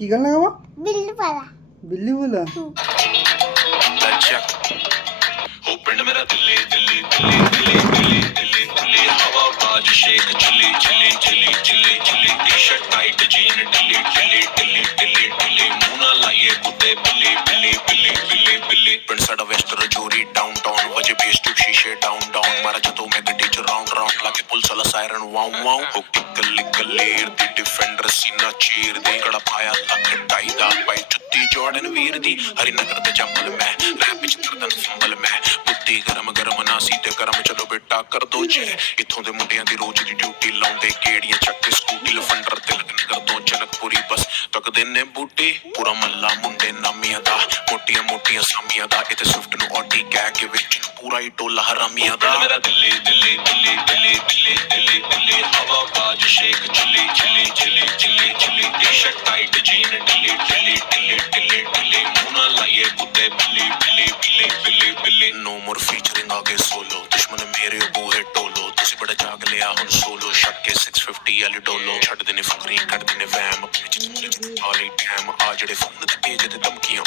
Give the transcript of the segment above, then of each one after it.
की गाना गावा? बिल्ली वाला। बिल्ली बोला? पिंड मेरा दिल्ली दिल्ली दिल्ली दिल्ली दिल्ली दिल्ली दिल्ली हवा बाज Sheikh Chilli Chilli Chilli Chilli Chilli t-shirt tight jean ढिल्ली ढिल्ली ढिल्ली ढिल्ली ढिल्ली मुंह ना लाइए कुत्ते बिल्ली बिल्ली बिल्ली बिल्ली बिल्ली पिंड साडा वेस्ट रजौरी डाउनटाउन वजे बेस टू शीशे डाउन डाउन मारा जदों मैं गड्डी च राउंड राउंड लाके पुलिस वाला सायरन वाऊ वाऊ हो गली गलेर दी डिफेंडर सीना चीर दे कड़ा पाया लक टाई दा पाई जुत्ती जॉर्डन वीर दी हरिनगर ते जंगल में रैप विच करदन फंबल में गरम गरम ना सीधे गरम चलो बेटा कर दो जे इथों दे मुंडियां दी रोज दी ड्यूटी लाउंदे गेड़ियां चक के स्कूटी लफंडर ते लगन कर दो जनकपुरी बस तकदे ने बूटी पूरा मल्ला मुंडे नामियां दा मोटियां मोटियां सामियां दा इते स्विफ्ट नु ऑडी कह के विच पूरा ही टोला हरामियां दा मेरा दिल्ली दिल्ली दिल्ली दिल्ली दिल्ली दिल्ली दिल्ली हवा बाज Sheikh Chilli Chilli Chilli Chilli Chilli t-shirt tight jean ढिल्ली ढिल्ली ढिल्ली ढिल्ली ढिल्ली मुंह ना लाइए कुत्ते बिल्ली बिल्ली बिल्ली बिल्ली बिल्ली नो मोर फीचरिंग आगे सोलो दुश्मन मेरे बूहे टोलो तुसी बड़ा जाग लिया हुन सोलो शक के 650 वाली डोलो छड़ देने फकरी कर देने वैम अपने च वाली डैम आ जड़े फोन ते भेज दे धमकियां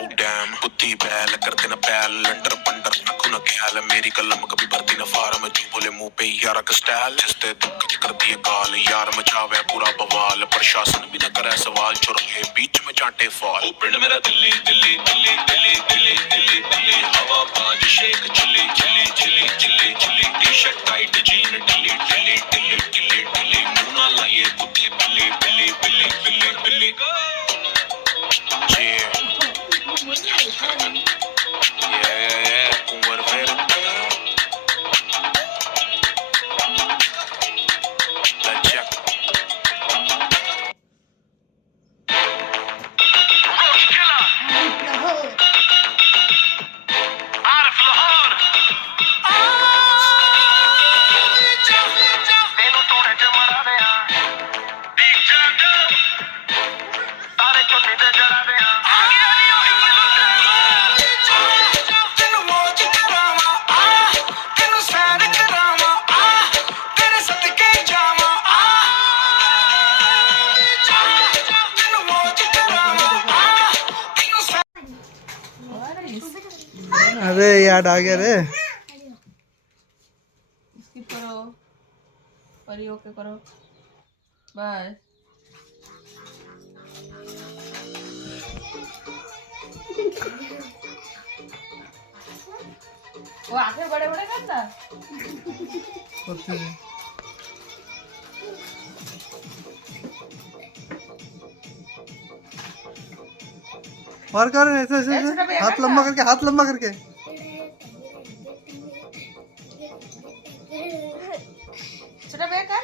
ओ डैम बुद्धि बैल कर देना बैल लंडर पंडर नखु न ख्याल मेरी कलम कभी भरती न फार्म जो बोले मुंह पे यार का स्टाइल जिसते दुख कर दिए गाल यार मचावे पूरा बवाल प्रशासन भी न करे सवाल चुराए बीच में चांटे फॉल पिंड मेरा दिल्ली दिल्ली दिल्ली दिल्ली दिल्ली दिल्ली दिल्ली हवा बाज Sheikh Chilli Chilli Chilli Chilli Chilli t-shirt tight jean ढिल्ली ढिल्ली ढिल्ली ढिल्ली ढिल्ली मुंह ना लाइए कुत्ते बिल्ली बिल्ली बिल्ली बिल्ली बिल्ली कुंवर फिर अरे याद आ गया रे स्किप करो और ये ओके करो बस वो आंखें बड़े बड़े करता और कर ऐसे ऐसे हाथ लंबा करके हाथ लंबा करके छोटा बैग कर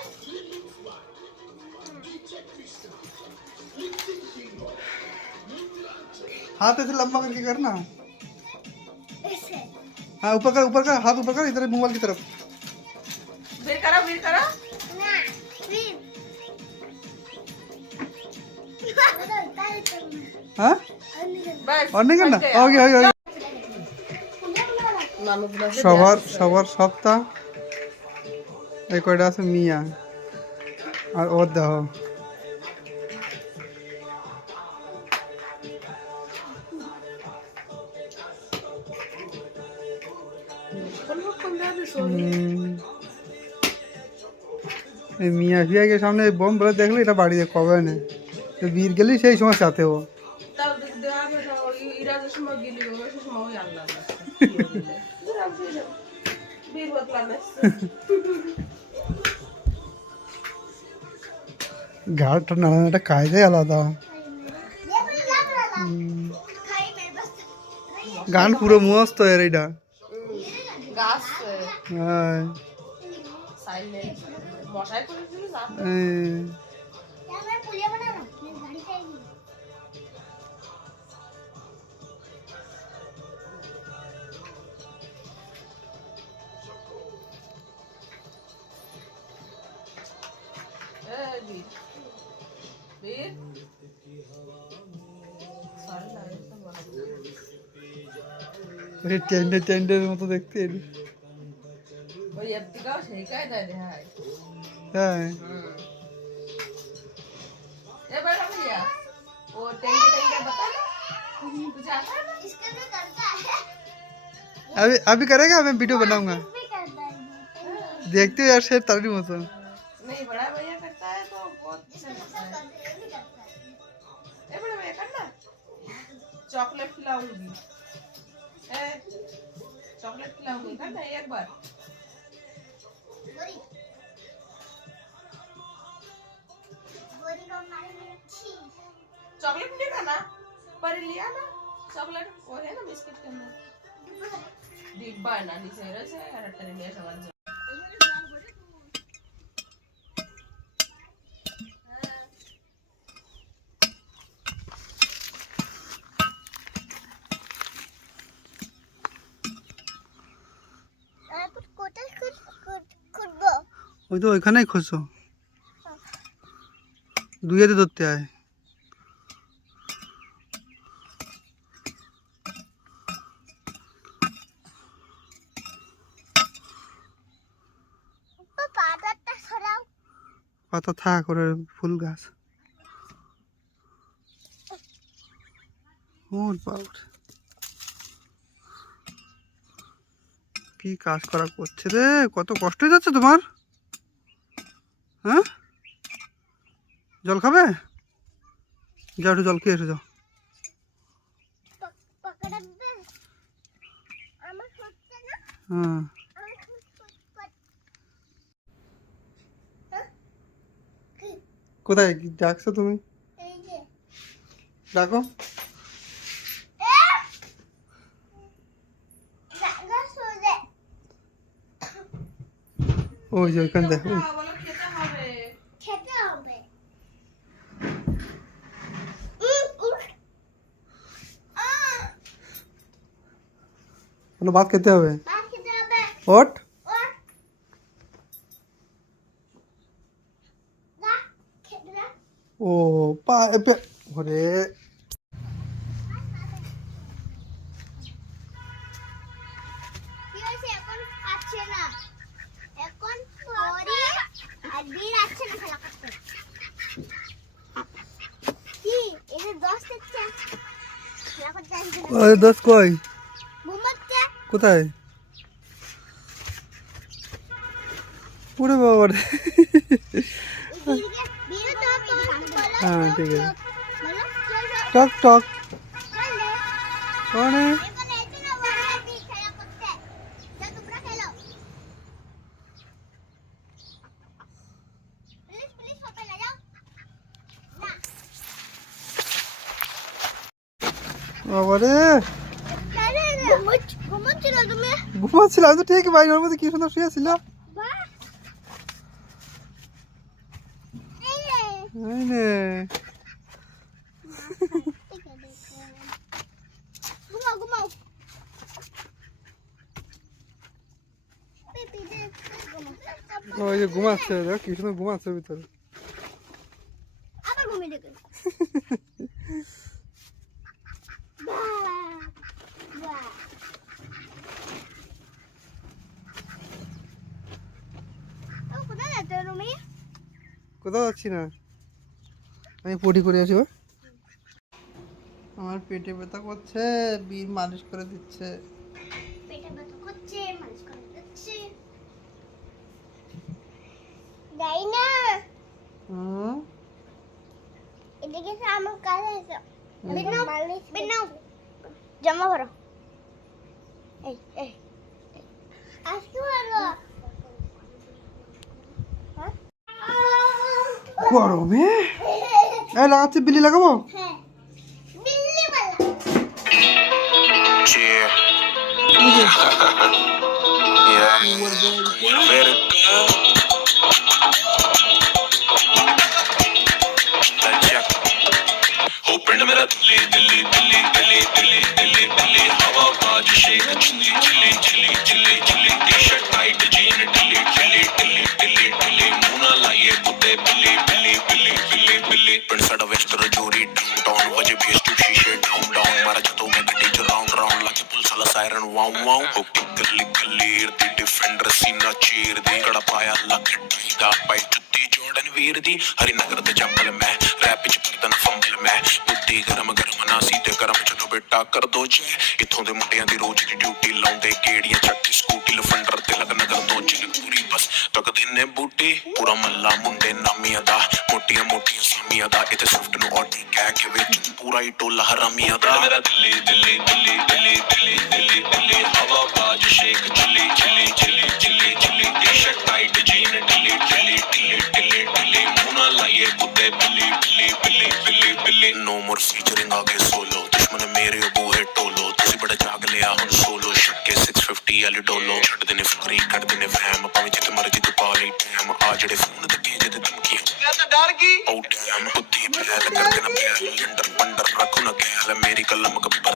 हाथ ऐसे लंबा करके करना हाँ ऊपर कर हाथ ऊपर कर इधर मोबाइल की तरफ वीर करो हाँ बस और नहीं करना हो गया সবার সপ্তাহ এই কয়টা আছে মিয়া আর ওর দেহ মিয়া ফিয়াকে সামনে বোম বলে দেখলে এটা বাড়িতে কবে না তো বীর গেলি সেই সময় সাথে ও ঘাটটা নাড়ানোটা কায়দাই আলাদা গান পুরো মস্ত এর এটা হ্যাঁ টেন্ডের মতো দেখতে হ্যাঁ वो टेंगे बता ना, तुझे आता है ना? इसके भी करता है, अभी अभी करेगा, मैं वीडियो बनाऊंगा, भी करता है। देखते हो यार शेर तारी मतो। नहीं, बड़ा भैया करता है तो बहुत अच्छा लगता है। ये भी करता है। ए बड़ा भैया करना, चॉकलेट खिलाऊंगी, ए चॉकलेट खिलाऊंगी, करना एक बार। गोरी गोरी को मारे मेरे छी। चॉकलेट नहीं खाना, पर लिया ना चॉकलेट, वो है ना बिस्किट के अंदर डिब्बा है ना, नीचे रहे यार तेरे लिए सवाल। कुछ कोटा खुद ওই তো ওইখানেই খোঁজো, দুইয়াতে ধরতে হয়। পাতাটা সরাও। পাতা থাক, করে ফুল গাছ। ওর বাবা, কি কাজ করা করছে রে, কত কষ্ট হয়ে যাচ্ছে তোমার। হ্যাঁ, জল খাবে? যাও একটু জল খেয়ে এসে যাও। পকড়া দে, আমার হচ্ছে না, হ্যাঁ, আমার কোথায় ডাকছো তুমি? এই যে ডাকো। জায়গা সোজে ওই যে ওইখানে দেখো। বলো খেতে হবে। খেতে হবে। কোনো ভাত খেতে হবে। ভাত খেতে হবে। ওঠ। ওর না খেতে না। ও ওরে, কি হয়েছে এখন খাচ্ছে না, এখন পরে আর বীর আছে না খেলা করতে। কি এটা 10 দিচ্ছে খেলা করতে আসবে না, ওই দোষ কই? ঘুমাচ্ছে। কোথায়? ওরে বাবা রে। বীর তো বলো। হ্যাঁ, ঠিক আছে। বলো চল চল টক টক চল রে। কোনে? এবারে এসে না বলে বীর খেলা করতে, যা তোমরা খেলো। প্লিজ প্লিজ সবাই না যাও না। বাবা রে, ঘুমাচ্ছিল তুমি? ঘুমাচ্ছিলাম তো ঠিক, বাইরের মধ্যে কি সুন্দর শুয়েছিল। বাহ এই রে এই নে। ঘুমাও ঘুমাও। পিপি দে ঘুমাও। ওই যে ঘুমাচ্ছে, দেখো কি সুন্দর ঘুমাচ্ছে ভিতরে। আবার ঘুমিয়ে দেখে। বাহ বাহ ও কোথায় যাচ্ছে তুমি? কোথাও যাচ্ছি না, আমি পটি করে আসি। আমার পেটে ব্যথা করছে, বীর মালিশ করে দিচ্ছে। পেটে ব্যথা করছে, মালিশ করে দিচ্ছে। যাই না হুম, এদিকে এসে আমার কাছে এসো। বিনাও জামা পরো। এই এই আজকে ভালো গরমে এই লাগাচ্ছি, বিলি লাগাবো। হ্যাঁ বিল্লি वाला Yeah, এই যে, yeah. Very good. Let's check. हो पिंड मेरा दिल्ली दिल्ली दिल्ली दिल्ली दिल्ली दिल्ली दिल्ली हवा बाज Sheikh Chilli Chilli Chilli Chilli Chilli t-shirt tight jean ढिल्ली ढिल्ली ढिल्ली ढिल्ली ढिल्ली मुंह ना लाइए कुत्ते बिल्ली बिल्ली बिल्ली बिल्ली बिल्ली पिंड साडा वेस्ट रजौरी डाउन वजे बेस टू शीशे डाउन डाउन मारा जदों मैं गड्डी च राउंड राउंड लाके पुलिस वाला सायरन वाऊ वाऊ हो गली गली दी डिफेंडर सीना चीर दी कड़ा पाया लक दा पाई जुत्ती जॉर्डन वीर दी हरिनगर दे जंगल में रैप च करदन फंबल में बुद्धि ਹਰਾਮੀਆਂ ਦਾ ਇਹ ਤੇ ਸਵਿਫਟ ਨੂੰ ਆਡੀ ਕਹਿ ਕੇ ਵਿੱਚ ਪੂਰਾ ਹੀ ਟੋਲਾ ਹਰਾਮੀਆਂ ਦਾ ਮੇਰਾ ਦਿੱਲੀ ਦਿੱਲੀ ਦਿੱਲੀ ਦਿੱਲੀ ਦਿੱਲੀ ਦਿੱਲੀ ਦਿੱਲੀ ਹਵਾ ਬਾਜ Sheikh Chilli Chilli Chilli Chilli Chilli t-shirt tight jean ਢਿੱਲੀ ਢਿੱਲੀ ਢਿੱਲੀ ਢਿੱਲੀ ਢਿੱਲੀ ਮੂੰਹ ਨਾ ਲਾਈਏ ਕੁੱਤੇ ਬਿੱਲੀ ਬਿੱਲੀ ਬਿੱਲੀ ਬਿੱਲੀ ਬਿੱਲੀ ਨੋ ਮੋਰ ਫੀਚਰਿੰਗ ਆਗੇ ਸੋਲੋ ਦੁਸ਼ਮਣ ਮੇਰੇ ਬੂਹੇ ਟੋਲੋ ਤੁਸੀਂ ਬੜਾ ਜਾਗ ਲਿਆ ਹੁਣ ਸੋਲੋ ਛੱਕੇ 650 ਵਾਲੀ ਡੋਲੋ ਛੱਡਦੇ ਨੇ ਫਕਰੀ ਕੱਢਦੇ ਨੇ ਫੈਮ ਭਾਵੇਂ ਜਿੱਤ ਮਰਜੀ ਤੂੰ ਪਾ ਲਈ ਟਾਈਮ ਆ ਜਿਹੜੇ ਫੋਨ ਤੇ ਭੇਜੇ ਤੇ ਧਮਕੀਆਂ ਮੈਂ ਤਾਂ ਡਰ ਗਈ ਓ ਡੈਮ ਬੁੱਧੀ ਬੈਲ ਕਰਦੇ ਨਾ ਪਿਆਰ ਲੰਡਰ ਪੰਡਰ ਰੱਖੋ ਨਾ ਗੈਲ ਮੇਰੀ ਕਲਮ ਗੱਬਰ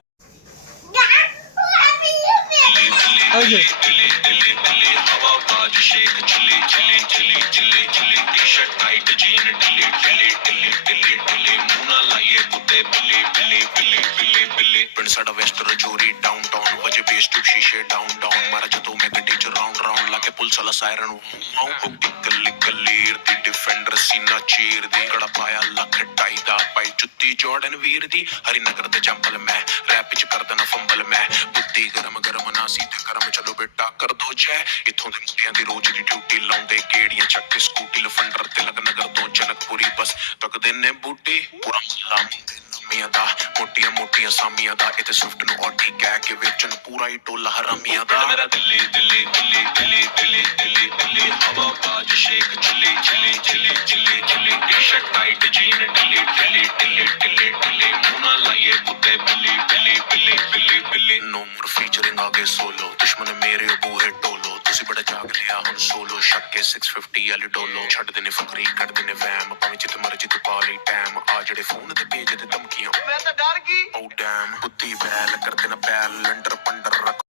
Okay. ਦਿੱਲੀ ਦਿੱਲੀ ਦਿੱਲੀ ਹਵਾ ਬਾਜ Sheikh Chilli Chilli Chilli Chilli Chilli t-shirt tight jean ਢਿੱਲੀ ਢਿੱਲੀ ਢਿੱਲੀ ਢਿੱਲੀ ਢਿੱਲੀ ਮੂੰਹ ਨਾ ਲਾਈਏ ਕੁੱਤੇ ਬਿੱਲੀ ਬਿੱਲੀ ਬਿੱਲੀ ਬਿੱਲੀ ਬਿੱਲੀ ਪਿੰਡ ਸਾਡਾ ਵੈਸਟ ਰਜੌਰੀ ਡਾਊਨ ਟਾਊਨ ਵਜੇ ਬੇਸ ਟੂ ਸ਼ੀਸ਼ੇ ਡਾਊਨ ਡਾਊਨ ਮਾਰਾ ਜਦੋਂ ਮੈਂ ਗੱਡੀ ਚ ਰਾਉਂਡ ਰਾਉਂਡ ਲਾ ਕੇ ਪੁਲਿਸ ਵਾਲਾ ਸਾਇਰਨ ਵਾਉ ਹੋ ਕੱਲੀ ਕਲੀਰ ਦੀ ਡਿਫੈਂਡਰ ਸੀਨਾ ਚੀਰ ਦੀ ਕੜਾ ਪਾਇਆ ਲੱਖ ਟਾਈ ਦਾ ਪਾਈ ਜੁੱਤੀ ਜਾਰਡਨ ਵੀਰ ਦੀ ਹਰੀ ਨਗਰ ਤੇ ਜੰਪਲ ਮੈਂ ਰੈਪ ਚ ਕਰਦਾ ਨਾ ਫੰਬਲ ਮੈਂ ਬੁੱਤੀ ਗਰਮ ਗਰਮ ਨਾ ਸੀ ਤੇ ਗਰਮ ਚਲੋ ਬੇਟਾ ਕਰ ਦੋ ਜੈ ਇੱਥੋਂ ਦੇ ਮੁੰਡਿਆਂ ਦੀ ਰੋਜ਼ ਦੀ ਡਿਊਟੀ ਲਾਉਂਦੇ ਗੇੜੀਆਂ ਚੱਕ ਕੇ ਸਕੂਟੀ ਲਫੰਡਰ ਤੇ ਲਗ ਨਗਰ ਤੋਂ ਜਨਕਪੁਰੀ ਬਸ ਤੱਕਦੇ ਨੇ ਬੂਟੀ ਪੂਰਾ ਮੁੱਲਾ ਮੁੰਡੇ ਨਵੀਆਂ ਦਾ ਮੋਟੀਆਂ ਮੋਟੀਆਂ ਸਾਮੀਆਂ ਦਾ ਇਹ ਤੇ ਸਵਿਫਟ ਨੂੰ ਆਡੀ ਕਹਿ ਕੇ ਵੇਚਣ ਪੂਰਾ ਹੀ ਟੋਲਾ ਹਰਾਮੀਆਂ ਦਾ ਮੇਰਾ ਦਿੱਲੀ ਦਿੱਲੀ ਦਿੱਲੀ ਦਿੱਲੀ ਦਿੱਲੀ ਦਿੱਲੀ ਦਿੱਲੀ ਹਵਾ ਬਾਜ Sheikh Chilli Chilli Chilli Chilli Chilli t-shirt tight jean ਢਿੱਲੀ ਢਿੱਲੀ ਢਿੱਲੀ ਢਿੱਲੀ ਢਿੱਲੀ ਮੂੰਹ ਨਾ ਲਾਈਏ ਕੁੱਤੇ ਬਿੱਲੀ ਬਿੱਲੀ ਬਿੱਲੀ ਬਿੱਲੀ ਬਿੱਲੀ ਨੋ ਮੋਰ ਫੀਚਰਿੰਗ ਆਗੇ ਸੋਲੋ ਦੁਸ਼ਮਣ ਮੇਰੇ ਬੂਹੇ ਟੋਲੋ ਤੁਸੀਂ ਬੜਾ ਜਾਗ ਲਿਆ ਹੁਣ ਸੋਲੋ ਛੱਕੇ 650 ਵਾਲੀ ਡੋਲੋ ਛੱਡਦੇ ਨੇ ਫਕਰੀ ਕੱਢਦੇ ਨੇ ਵੈਮ ਭਾਵੇਂ ਜਿੱਤ ਮਰਜੀ ਤੂੰ ਪਾ ਲਈ ਟਾਈਮ ਆ ਜਿਹੜੇ ਫੋਨ ਤੇ ਭੇਜੇ ਤੇ ਧਮਕੀਆਂ ਮੈਂ ਤਾਂ ਡਰ ਗਈ ਓ ਡੈਮ ਬੁੱਧੀ ਬੈਲ ਕਰਦੇ ਨਾ ਪੈਲ ਲੰਡਰ ਪੰਡਰ ਰੱਖ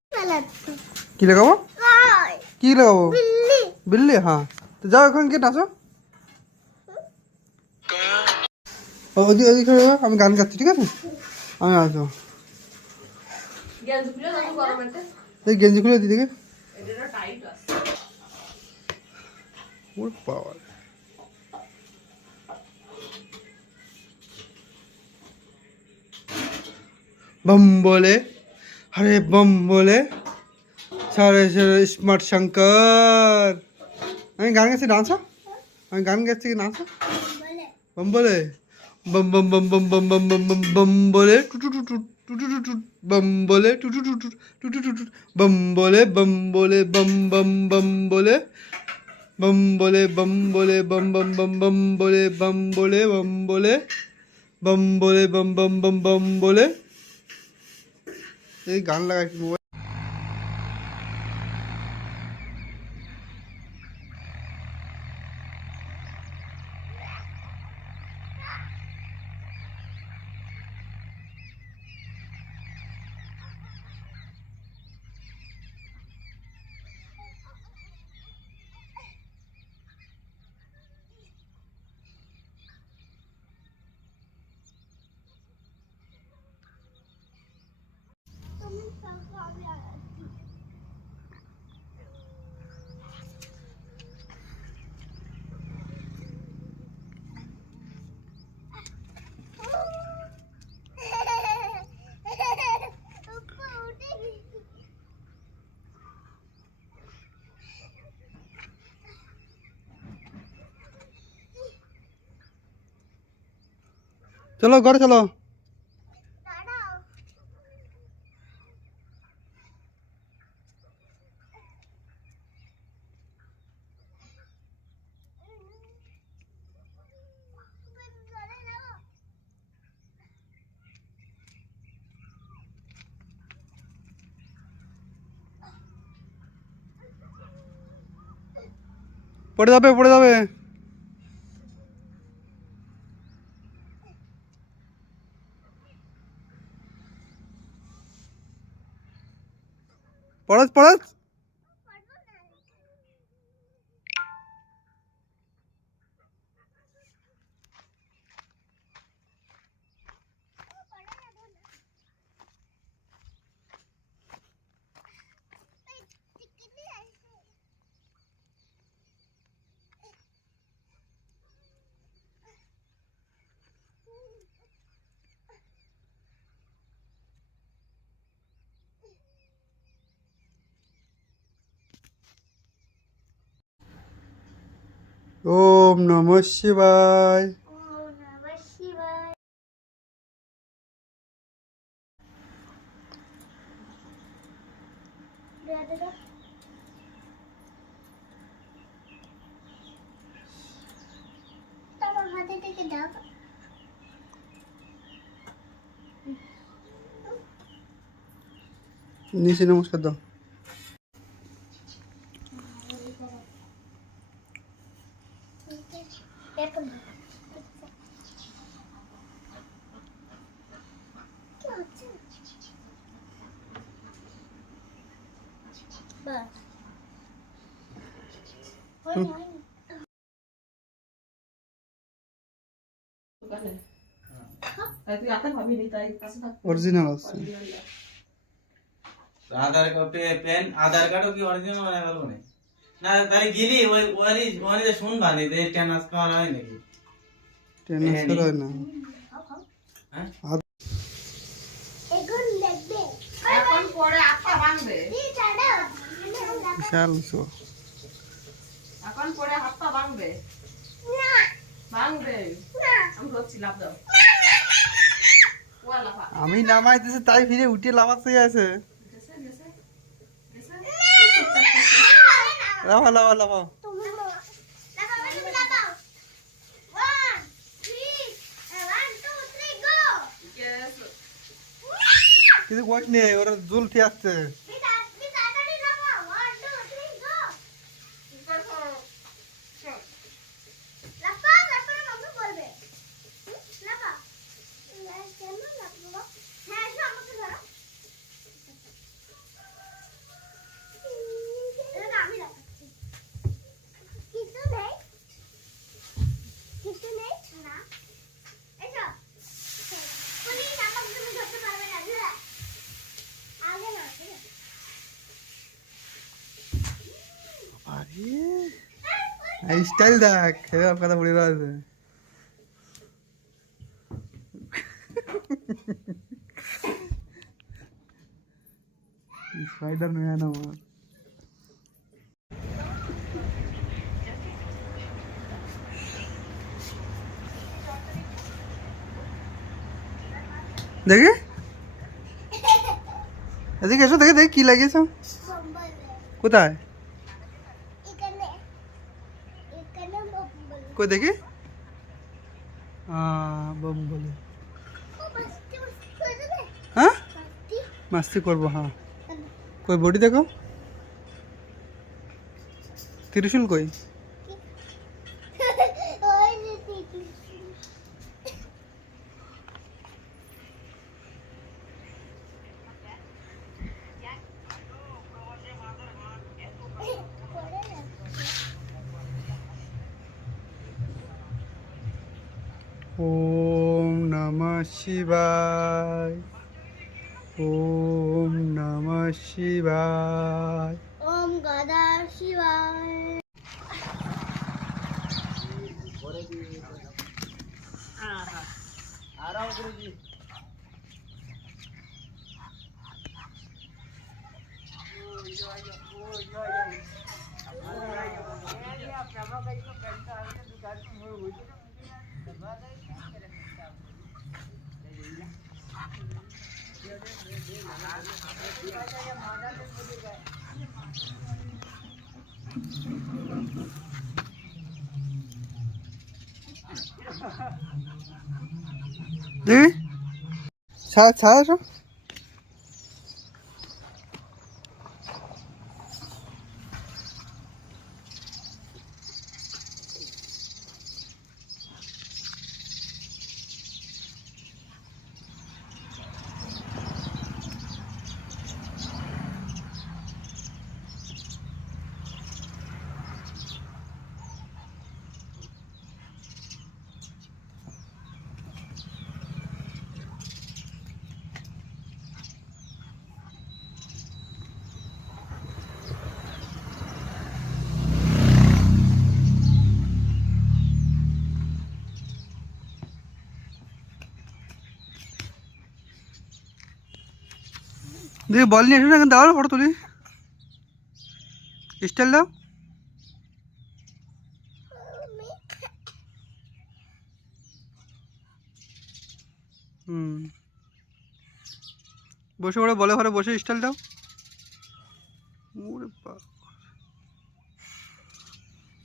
কি লাগাবো Hi. কি লাগাবো Billy. বিল্লি হ্যাঁ তো যাও এখন গিয়ে নাচো ওদিকে ওদিকে আমি গান গাচ্ছি ঠিক আছে আমি আসবো গ্যাস খুলে দাও গরমেতে এই গেঞ্জি খুলে দিদিকে এটা টাইট আছে ওর পাওয়ার बम बोले अरे बम बोले सारे सारे स्मार्ट शंकर আমি গান গাচ্ছি ডান্স আমি গান গাচ্ছি কি নাচ बम बोले बम बम बम बम बम बम बम बम बम बोले टू टू टू टू टू टू टू बम बोले टू टू टू टू टू टू टू बम बोले बम बोले बम बम बम बोले बम बोले बम बोले बम बम बम बम बोले बम बोले बम बोले बम बोले बम बम बम बम बोले এই গান লাগাই কি চলো ঘরে চলো পড়ে যাবে পড়ে যাবে পড়াস পড়াস ओम नमः शिवाय হাতে দাও। তোমার হাতে থেকে দাও। নিচে নমস্কার দাও। এখন কি হচ্ছে? বাহ। দোকানে তাই তুই আতে ভাবি নি তাই কাছে থাক অরিজিনাল আছে। আধার কার্ডও কি অরিজিনাল বানায় পারবো না? না তাহলে গেলি ওই ওই ওই যে শুনবা নি যে ট্রান্সফার হয় নাকি? ট্রান্সফার হয় না। হ্যাঁ? এখন দেখবে। এখন পরে আপা ভাঙবে এই ছাড়াও। বিশাল শো। এখন পরে হাতটা ভাঙবে না ভাঙবে না। আমি ধরছি লাভ দাও ওয়া লাফা আমি নামাইতেছি তাই ফিরে উঠে লাফাতে আছে। গেছে গেছে গেছে লাফা লাফা লাফা। তুমি লাগাও। 1 3 1 2 3 গো। গেছে কিন্তু কোয়াস নেই, ওরা জুল ঠিক আসছে। তাড়াতাড়ি লাগাও। 1 2 3 গো। লাফা তারপরে মাম্মা বলবে। লাফা। কেন লাফাবো? হ্যাঁ এসো আমাকে ধরো। এটা আমি লাগাচ্ছি। কিছু নেই। কিছু নেই না। এসো। পুলিশ আমাকে তুমি ধরতে পারবে না। ধরো। আগে না। আরে এই স্টাইল দেখ, এর কথা বলে আছে। স্পাইডার ম্যান আমার। দেখি এদিকে এসো, দেখে দেখি কি লাগিয়েছ। কোথায়? এখানে এখানে বল। কই দেখি। বম বলে। ও বাস্তি বাস্তি করে দেবে। হ্যাঁ বাস্তি। মাস্তি করবো, হ্যাঁ। কই বডি দেখো, ত্রিশূল কই? ওই যে দেখি। করে না। ওম নমঃ শিবায়, ওম নমঃ শিবায়। ওম গদা শিবায়। দেখি ছাড়া ছাড়া সব। দেখি বল নিয়ে এসো না, এখানে দাও ফটো তুলি, স্টাইল দাও। বসে পড়ে বলে ঘরে বসে স্টাইল দাও।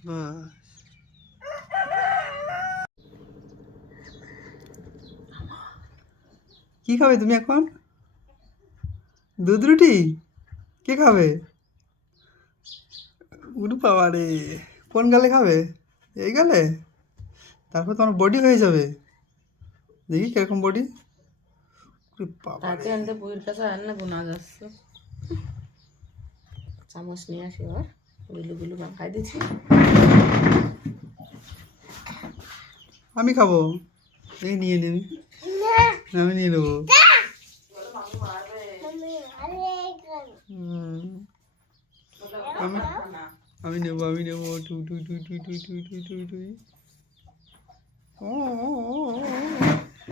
বাস। কি খাবে তুমি এখন? দুধ রুটি? কে খাবে? উড়ু বাবা রে, কোন গালে খাবে? এই গালে? তারপর তোমার বডি হয়ে যাবে। দেখি কিরকম বডি। বাবা তাকে আনতে বইয়ের কাছে রান্না গোনা যাচ্ছে। চামচ নিয়ে আসি এবার, গুলো মাখাই দিচ্ছি। আমি খাবো, এই নিয়ে নিবি। আমি নিয়ে নেবো। আমি আমি নেবো, আমি নেবো। টুই টুই টুই টুই টুই টুই টুই টুই টুই। ও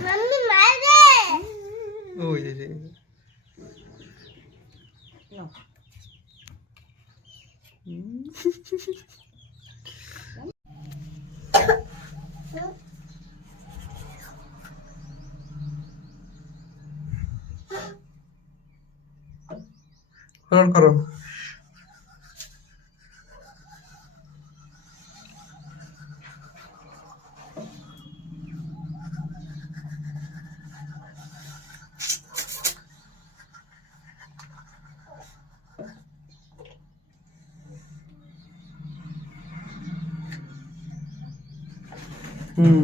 मम्मी मार दे ওই যে নাও। রোল করো। হুম।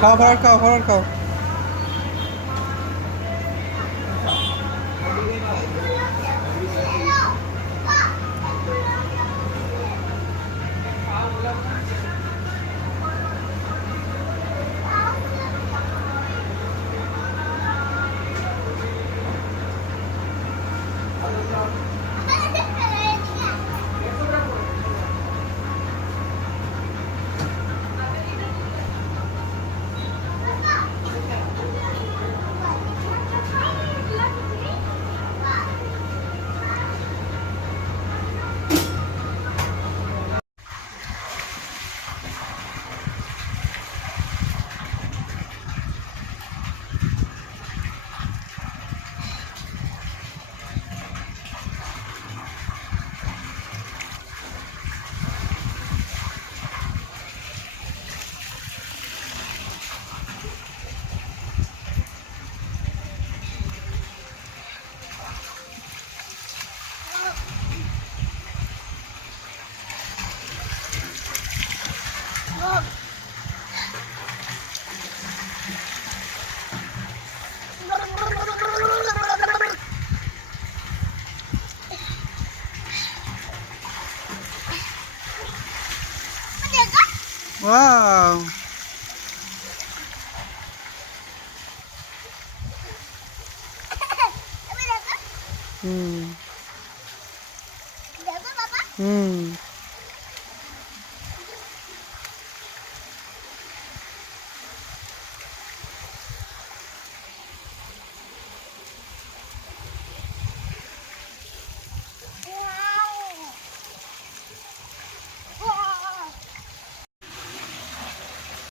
খাও, খাবার খাও, খাবার খাও। ওয়াও। হুম। देखो पापा হুম।